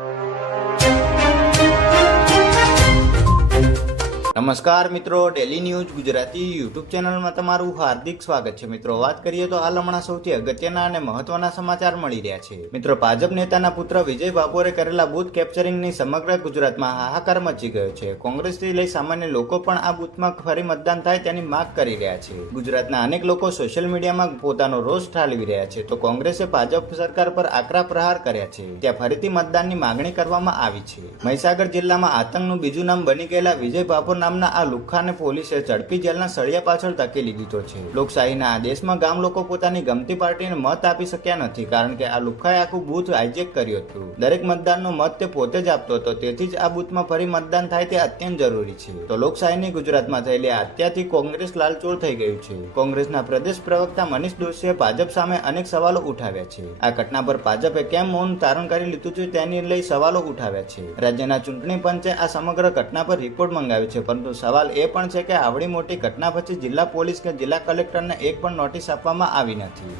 you. નમસ્કાર મિત્રો daily news Gujarati YouTube ચેનલમાં તમારું હાર્દિક સ્વાગત છે. મિત્રો, વાત કરીએ તો હાલ હમણાં સૌથી અગત્યના અને મહત્વના સમાચાર મળી રહ્યા છે. મિત્રો, ભાજપ નેતાના પુત્ર વિજય બાપોરે કરેલા બૂથ કેપ્ચરિંગની સમગ્ર ગુજરાતમાં હાહાકાર મચી ગયો છે. કોંગ્રેસથી લઈ સામાન્ય લોકો પણ આ બૂથમાં ફરી મતદાન થાય તેની માંગ કરી રહ્યા છે. ગુજરાતના અનેક લોકો સોશિયલ મીડિયામાં પોતાનો રોષ ઠાલવી રહ્યા છે. તો કોંગ્રેસે ભાજપ સરકાર પર આકરા પ્રહાર કર્યા છે. ત્યાં ફરીથી મતદાનની માંગણી કરવામાં આવી છે. મહીસાગર જિલ્લામાં આતંકનું બીજું નામ બની ગયેલા વિજય બાપુર નામના આ લુખ્ખાને પોલીસે ઝડપી જેલના સળિયા પાછળ ધકેલી દીધો છે. લોકશાહીના આદેશમાં ગામ લોકો પોતાની ગમતી પાર્ટીને મત આપી શક્યા નથી, કારણ કે આ લુખ્ખાએ આખું બૂથ હાઇજેક કર્યું હતું. દરેક મતદાનનો મત તે પોતે જ આપતો હતો, તેથી જ આ બૂથમાં ફરી મતદાન થાય તે અત્યંત જરૂરી છે. તો લોકશાહીની ગુજરાતમાં થયેલી હત્યાથી કોંગ્રેસ લાલચોળ થઈ ગયું છે. કોંગ્રેસના પ્રદેશ પ્રવક્તા મનીષ દોશીએ ભાજપ સામે અનેક સવાલો ઉઠાવ્યા છે. આ ઘટના પર ભાજપે કેમ મૌન ધારણ કરી લીધું છે તેની લઈ સવાલો ઉઠાવ્યા છે. રાજ્યના ચૂંટણી પંચે આ સમગ્ર ઘટના પર રિપોર્ટ મંગાવ્યો છે પરંતુ સવાલ એ પણ છે કે આવડી મોટી ઘટના પછી જિલ્લા પોલીસ કે જિલ્લા કલેક્ટરને એક પણ નોટિસ આપવામાં આવી નથી.